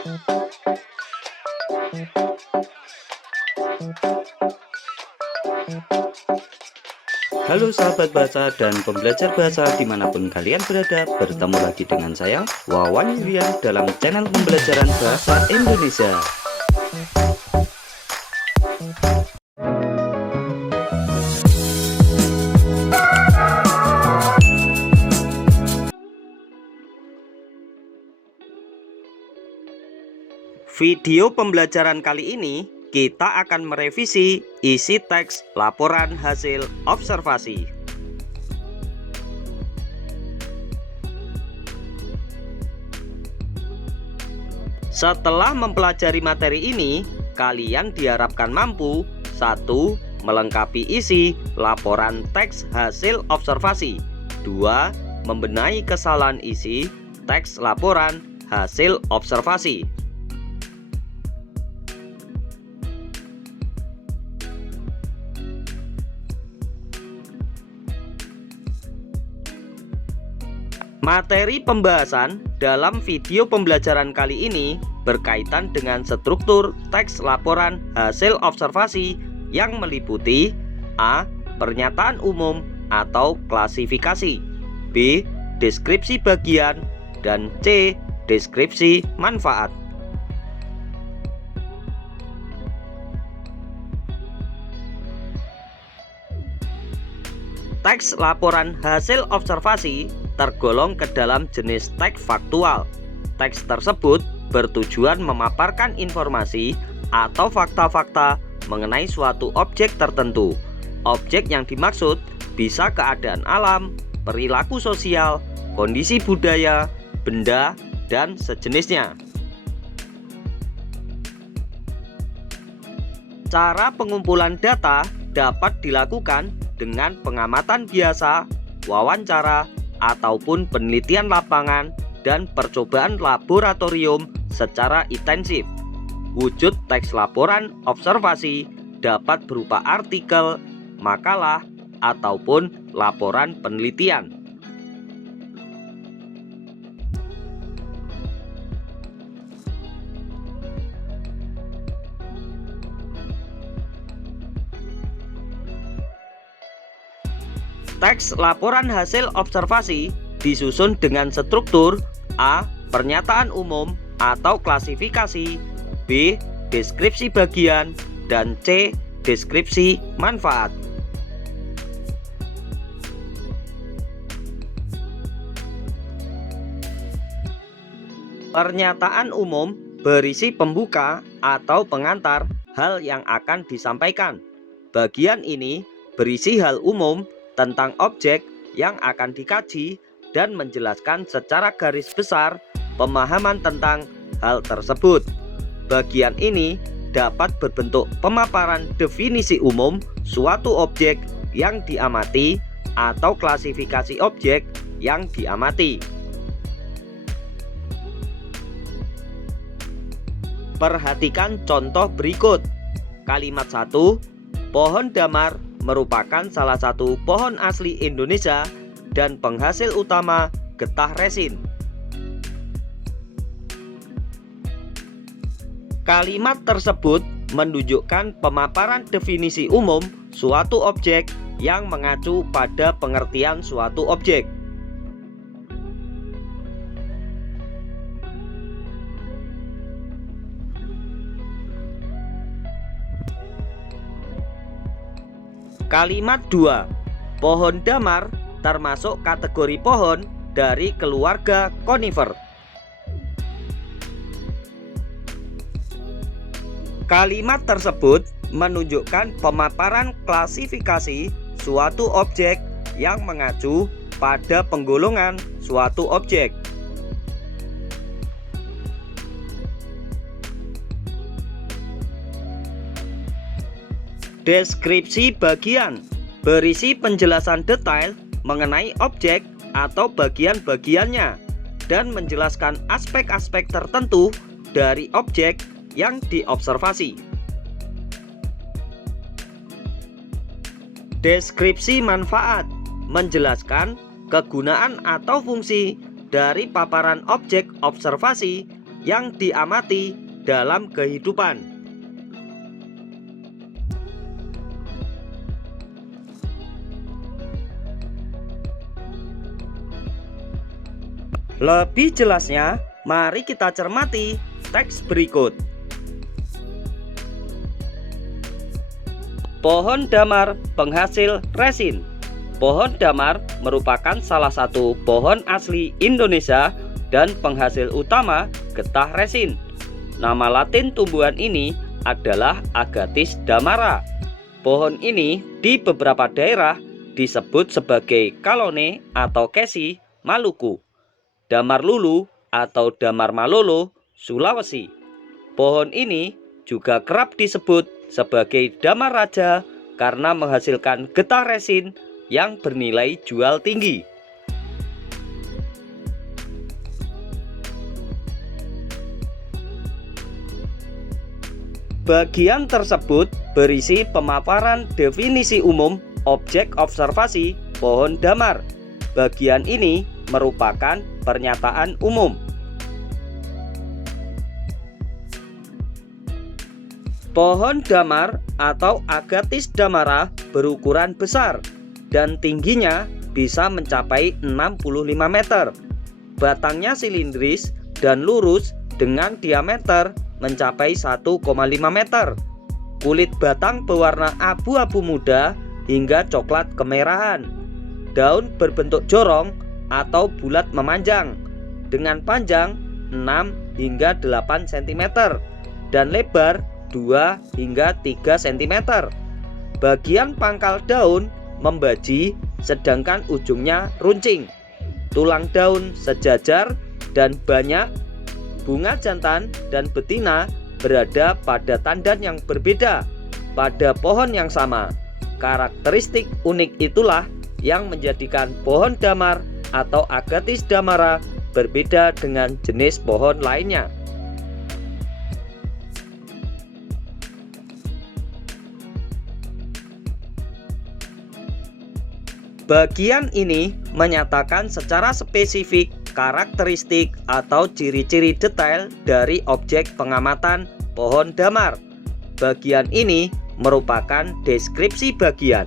Halo sahabat bahasa dan pembelajar bahasa dimanapun kalian berada, bertemu lagi dengan saya Wawan Yulian dalam channel pembelajaran bahasa Indonesia. Video pembelajaran kali ini kita akan merevisi isi teks laporan hasil observasi. Setelah mempelajari materi ini, kalian diharapkan mampu 1. Melengkapi isi laporan teks hasil observasi. 2. Membenahi kesalahan isi teks laporan hasil observasi. Materi pembahasan dalam video pembelajaran kali ini berkaitan dengan struktur teks laporan hasil observasi yang meliputi A. Pernyataan umum atau klasifikasi, B. Deskripsi bagian, dan C. Deskripsi manfaat. Teks laporan hasil observasi tergolong ke dalam jenis teks faktual. Teks tersebut bertujuan memaparkan informasi atau fakta-fakta mengenai suatu objek tertentu. Objek yang dimaksud bisa keadaan alam, perilaku sosial, kondisi budaya, benda, dan sejenisnya. Cara pengumpulan data dapat dilakukan dengan pengamatan biasa, wawancara, ataupun penelitian lapangan dan percobaan laboratorium secara intensif. Wujud teks laporan observasi dapat berupa artikel, makalah, ataupun laporan penelitian. Teks laporan hasil observasi disusun dengan struktur A. Pernyataan umum atau klasifikasi, B. Deskripsi bagian, dan C. Deskripsi manfaat. Pernyataan umum berisi pembuka atau pengantar hal yang akan disampaikan. Bagian ini berisi hal umum tentang objek yang akan dikaji dan menjelaskan secara garis besar pemahaman tentang hal tersebut. Bagian ini dapat berbentuk pemaparan definisi umum suatu objek yang diamati atau klasifikasi objek yang diamati. Perhatikan contoh berikut. Kalimat 1. Pohon damar merupakan salah satu pohon asli Indonesia dan penghasil utama getah resin. Kalimat tersebut menunjukkan pemaparan definisi umum suatu objek yang mengacu pada pengertian suatu objek. Kalimat 2. Pohon damar termasuk kategori pohon dari keluarga konifer. Kalimat tersebut menunjukkan pemaparan klasifikasi suatu objek yang mengacu pada penggolongan suatu objek. Deskripsi bagian berisi penjelasan detail mengenai objek atau bagian-bagiannya dan menjelaskan aspek-aspek tertentu dari objek yang diobservasi. Deskripsi manfaat menjelaskan kegunaan atau fungsi dari paparan objek observasi yang diamati dalam kehidupan. Lebih jelasnya, mari kita cermati teks berikut. Pohon damar penghasil resin. Pohon damar merupakan salah satu pohon asli Indonesia dan penghasil utama getah resin. Nama latin tumbuhan ini adalah Agathis damara. Pohon ini di beberapa daerah disebut sebagai kalone atau kesi Maluku, damar lulu atau damar malolo Sulawesi. Pohon ini juga kerap disebut sebagai damar raja karena menghasilkan getah resin yang bernilai jual tinggi. Bagian tersebut berisi pemaparan definisi umum objek observasi pohon damar. Bagian ini merupakan pernyataan umum. Pohon damar atau Agathis damara berukuran besar dan tingginya bisa mencapai 65 meter. Batangnya silindris dan lurus dengan diameter mencapai 1,5 meter. Kulit batang berwarna abu-abu muda hingga coklat kemerahan. Daun berbentuk jorong atau bulat memanjang dengan panjang 6 hingga 8 cm dan lebar 2 hingga 3 cm. Bagian pangkal daun membaji sedangkan ujungnya runcing. Tulang daun sejajar dan banyak. Bunga jantan dan betina berada pada tandan yang berbeda pada pohon yang sama. Karakteristik unik itulah yang menjadikan pohon damar atau Agathis damara berbeda dengan jenis pohon lainnya. Bagian ini menyatakan secara spesifik karakteristik atau ciri-ciri detail dari objek pengamatan pohon damar. Bagian ini merupakan deskripsi bagian.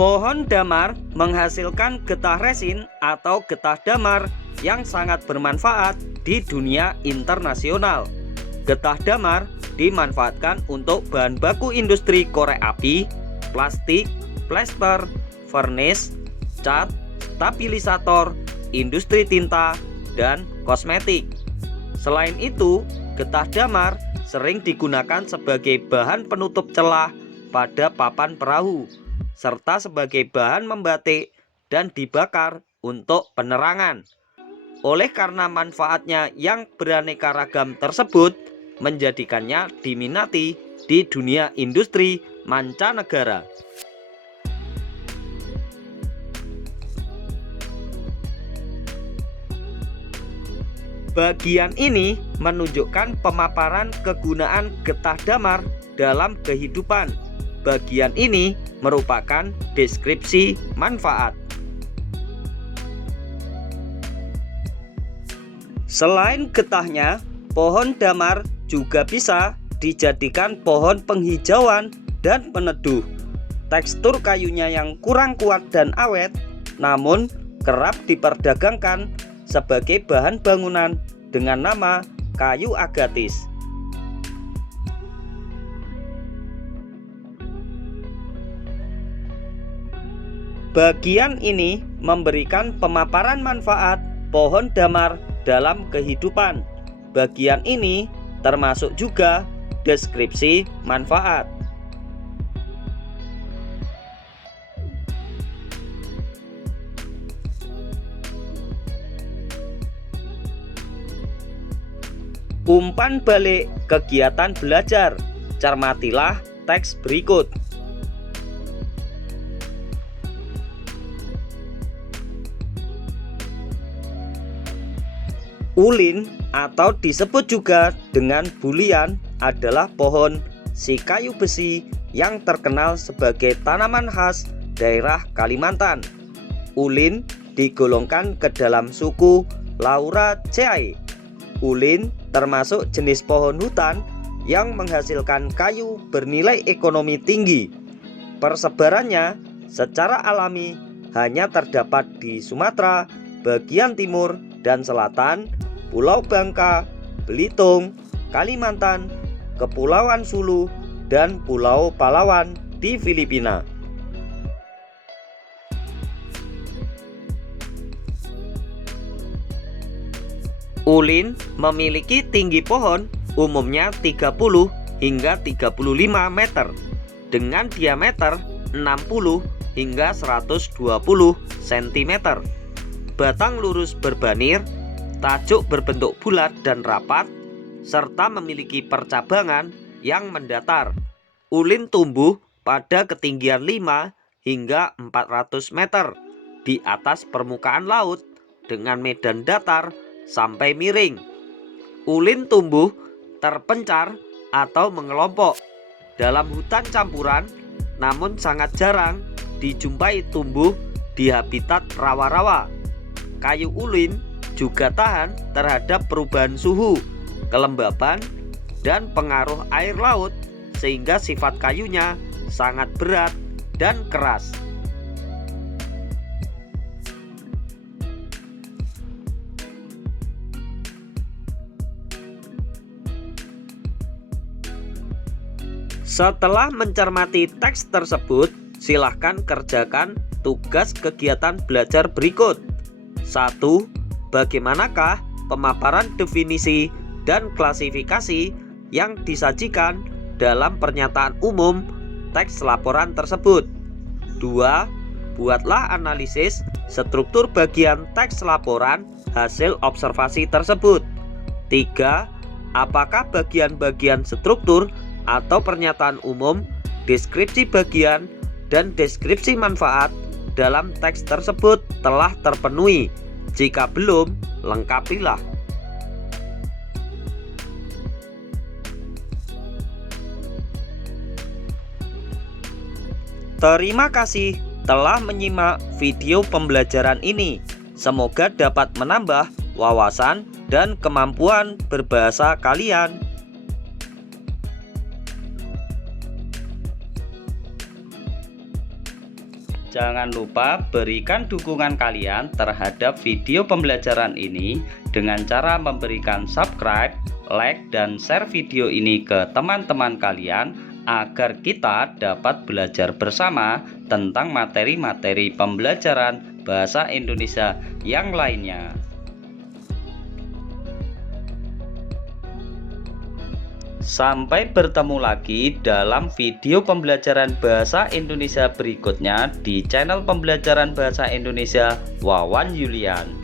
Pohon damar menghasilkan getah resin atau getah damar yang sangat bermanfaat di dunia internasional. Getah damar dimanfaatkan untuk bahan baku industri korek api, plastik, plester, furnace, cat, stabilisator, industri tinta, dan kosmetik. Selain itu, getah damar sering digunakan sebagai bahan penutup celah pada papan perahu, serta sebagai bahan membatik dan dibakar untuk penerangan. Oleh karena manfaatnya yang beraneka ragam tersebut, menjadikannya diminati di dunia industri mancanegara. Bagian ini menunjukkan pemaparan kegunaan getah damar dalam kehidupan. Bagian ini merupakan deskripsi manfaat. Selain getahnya, pohon damar juga bisa dijadikan pohon penghijauan dan peneduh. Tekstur kayunya yang kurang kuat dan awet, namun kerap diperdagangkan sebagai bahan bangunan dengan nama kayu agathis. Bagian ini memberikan pemaparan manfaat pohon damar dalam kehidupan. Bagian ini termasuk juga deskripsi manfaat. Umpan balik kegiatan belajar. Cermatilah teks berikut. Ulin atau disebut juga dengan bulian adalah pohon si kayu besi yang terkenal sebagai tanaman khas daerah Kalimantan. Ulin digolongkan ke dalam suku Lauraceae. Ulin termasuk jenis pohon hutan yang menghasilkan kayu bernilai ekonomi tinggi. Persebarannya secara alami hanya terdapat di Sumatera bagian timur dan selatan, Pulau Bangka, Belitung, Kalimantan, Kepulauan Sulu, dan Pulau Palawan di Filipina. Ulin memiliki tinggi pohon umumnya 30 hingga 35 meter dengan diameter 60 hingga 120 cm. Batang lurus berbanir, tajuk berbentuk bulat dan rapat, serta memiliki percabangan yang mendatar. Ulin tumbuh pada ketinggian 5 hingga 400 meter di atas permukaan laut dengan medan datar sampai miring. Ulin tumbuh terpencar atau mengelompok dalam hutan campuran, namun sangat jarang dijumpai tumbuh di habitat rawa-rawa. Kayu ulin juga tahan terhadap perubahan suhu, kelembaban, dan pengaruh air laut sehingga sifat kayunya sangat berat dan keras. Setelah mencermati teks tersebut, silahkan kerjakan tugas kegiatan belajar berikut. 1. Bagaimanakah pemaparan definisi dan klasifikasi yang disajikan dalam pernyataan umum teks laporan tersebut? 2. Buatlah analisis struktur bagian teks laporan hasil observasi tersebut. 3. Apakah bagian-bagian struktur atau pernyataan umum, deskripsi bagian, dan deskripsi manfaat dalam teks tersebut telah terpenuhi? Jika belum, lengkapilah. Terima kasih telah menyimak video pembelajaran ini. Semoga dapat menambah wawasan dan kemampuan berbahasa kalian. Jangan lupa berikan dukungan kalian terhadap video pembelajaran ini dengan cara memberikan subscribe, like, dan share video ini ke teman-teman kalian agar kita dapat belajar bersama tentang materi-materi pembelajaran bahasa Indonesia yang lainnya. Sampai bertemu lagi dalam video pembelajaran bahasa Indonesia berikutnya di channel pembelajaran bahasa Indonesia Wawan Yulian.